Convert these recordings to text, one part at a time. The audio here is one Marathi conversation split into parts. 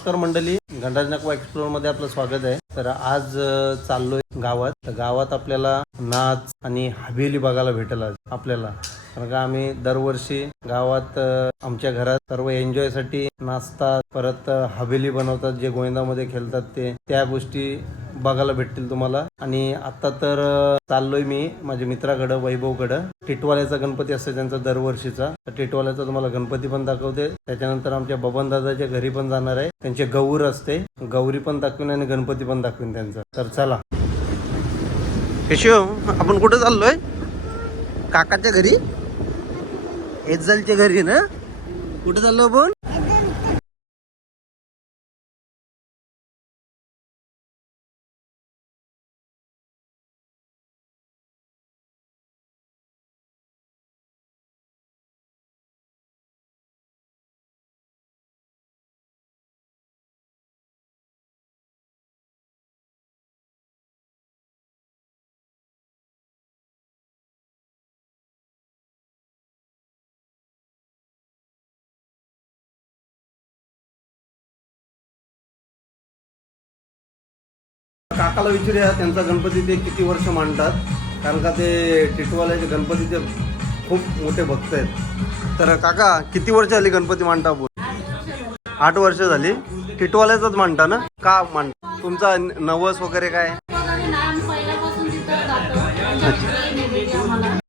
नमस्कार मंडळी, गंडाजनाकवा एक्सप्लोर मध्ये आपलं स्वागत आहे. तर आज चाललोय गावात. तर गावात आपल्याला नाच आणि हवेली बघायला भेटेल आज आपल्याला. कारण का आम्ही दरवर्षी गावात आमच्या घरात सर्व एन्जॉय साठी नाचतात, परत हवेली बनवतात, जे गोविंदामध्ये खेळतात ते त्या गोष्टी बघायला भेटतील तुम्हाला. आणि आता तर चाललोय मी माझ्या मित्राकडं, वैभवकडं. टिटवाल्याचा गणपती असतो त्यांचा दरवर्षीचा. तर टिटवाल्याचा तुम्हाला गणपती पण दाखवते. त्याच्यानंतर आमच्या बबन दादाच्या घरी पण जाणार आहे, त्यांचे गौर असते, गौरी पण दाखवीन आणि गणपती पण दाखवीन त्यांचा. तर चला केशव, आपण कुठे चाललोय? काकाच्या घरी, एजलच्या घरी ना? कुठे चाललो आपण? काकाला विचारूया त्यांचा गणपती ते किती वर्ष मांडतात, कारण का ते टिटवाल्याचे गणपतीचे खूप मोठे भक्त आहेत. तर काका, किती वर्ष झाली गणपती मांडता आपण? 8 वर्ष झाली. टिटवाल्याचाच मांडता ना? का मांडता? तुमचा नवस वगैरे काय?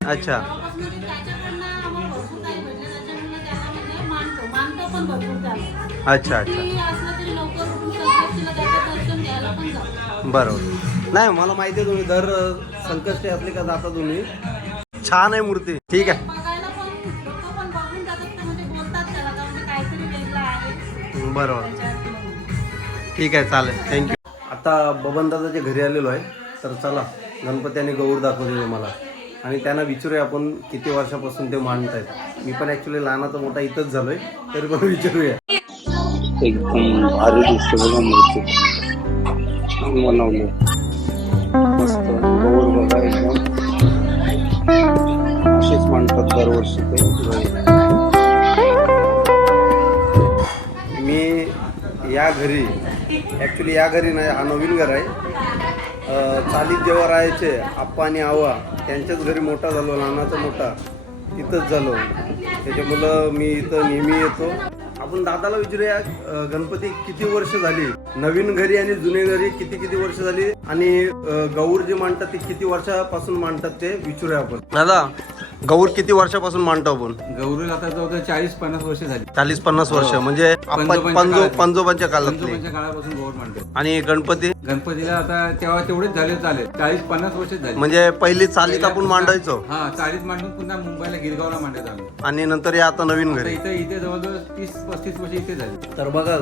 अच्छा. अच्छा अच्छा. बरोबर. नाही, मला माहिती आहे तुम्ही दर संकष्टी असली का जाता तुम्ही. छान आहे मूर्ती. ठीक आहे. बरोबर. ठीक आहे, चालेल, थँक्यू. आता बबन दादाच्या घरी आलेलो आहे. तर चला गणपती आणि गौर दाखवते तुम्हाला आणि त्यांना विचारूया आपण किती वर्षापासून ते मांडतायत. मी पण ऍक्च्युली लहानाचा मोठा इथंच झालोय, तरी पण विचारूया. एकदम भारी दिसते बघा मूर्ती, छान बनवली, मस्त गौर बघा एकदम. असेच मांडतात दरवर्षी ते गौर. मी या घरी ॲक्च्युली या घरी नाही, हा नवीन घर आहे. चालीत जेव्हा राहायचे आप्पा आणि आवा, त्यांच्याच घरी मोठा झालो, लहानाचा मोठा तिथंच झालो. त्याच्यामुळं मी इथं नेहमी येतो. आपण दादाला विचारूया गणपती किती वर्ष झाली, नवीन घरी आणि जुने घरी किती किती वर्ष झाली, आणि गौर जे मांडतात ते किती वर्षापासून मांडतात ते विचारूया आपण. दादा, गौर किती वर्षापासून मांडतो आपण? गौरी आता जवळ 40-50 वर्ष झाली. 40-50 वर्ष म्हणजे पंजोबांच्या काळापासून गौर मांडतो. आणि गणपती? गणपतीला आता तेव्हा तेवढेच झाले, चालेल 40-50 वर्ष झाली. म्हणजे पहिली चालीत आपण मांडायचो. हा, चालीत मांडून पुन्हा मुंबईला गिरगावला मांडायचो आम्ही. आणि नंतर या आता नवीन घरी. इथे जवळजवळ 30-35 वर्ष इथे झाली. तर बघा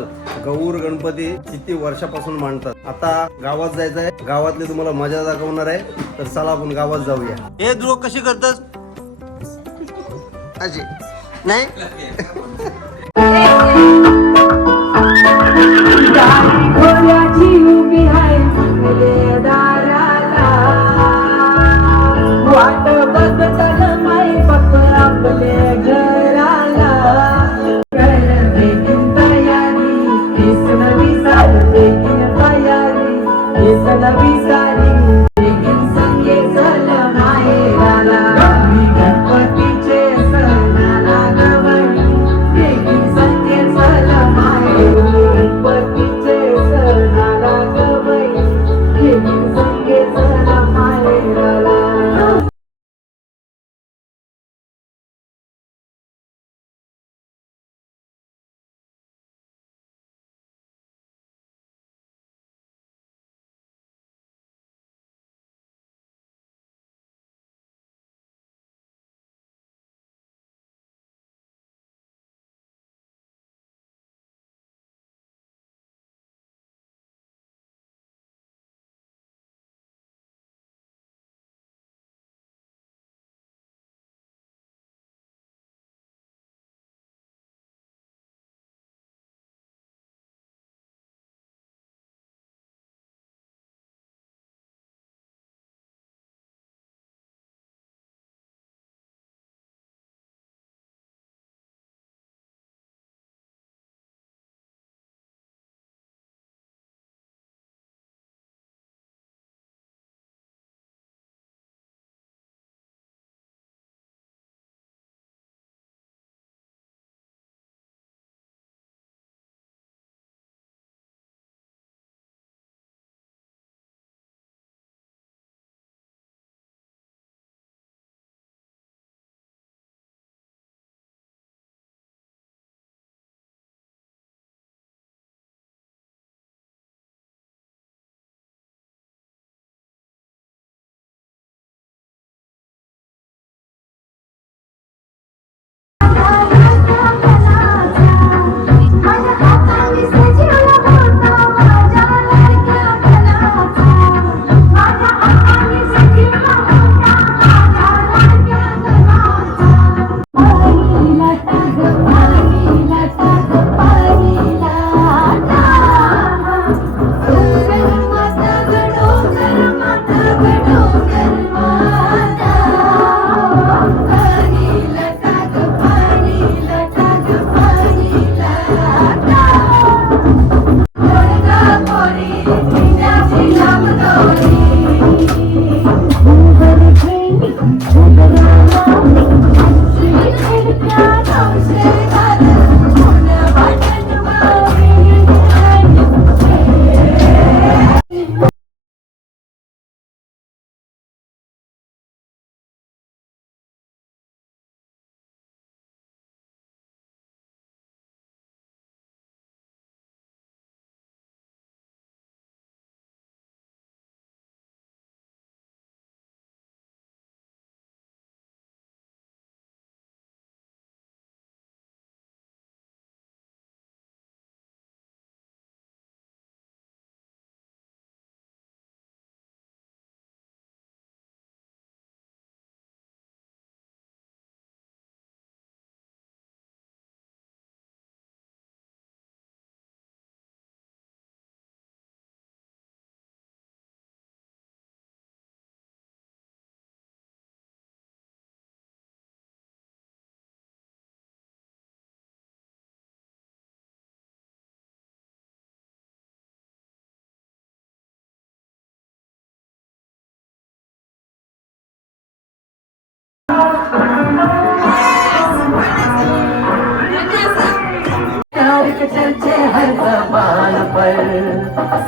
गौर गणपती किती वर्षापासून मांडतात. आता गावात जायचं आहे, गावातली तुम्हाला मजा दाखवणार आहे. तर चला आपण गावात जाऊया. हे ध्रुव कशी करतात अशी नाही?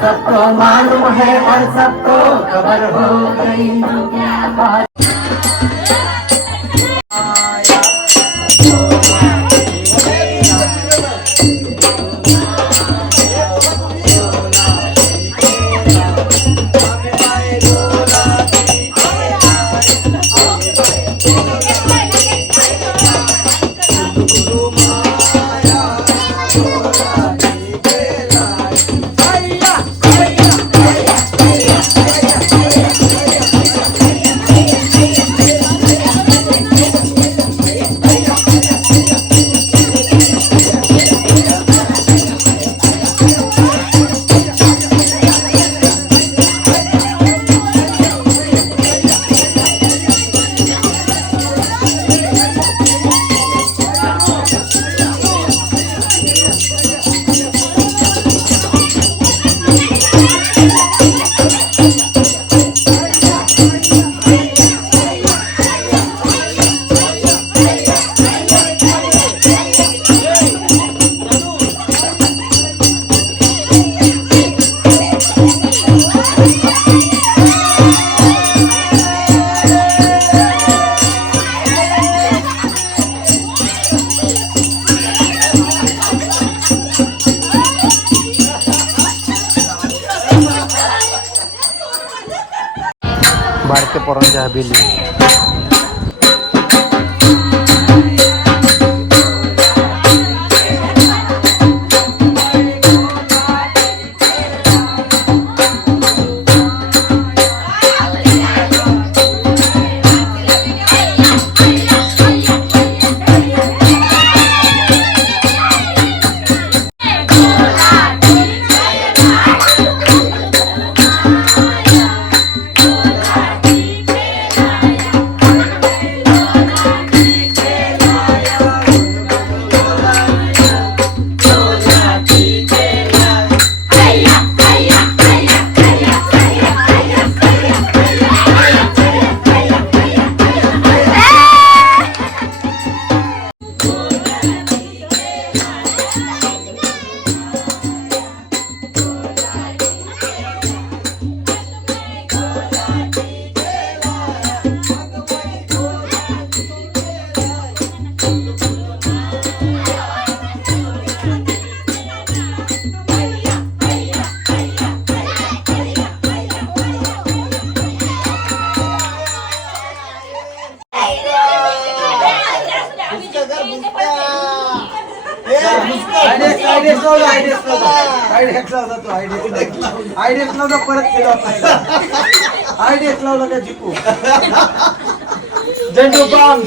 सबको मालूम है और सबको खबर हो गई। बारके पोरांच्या हवेली. झेंडू बाम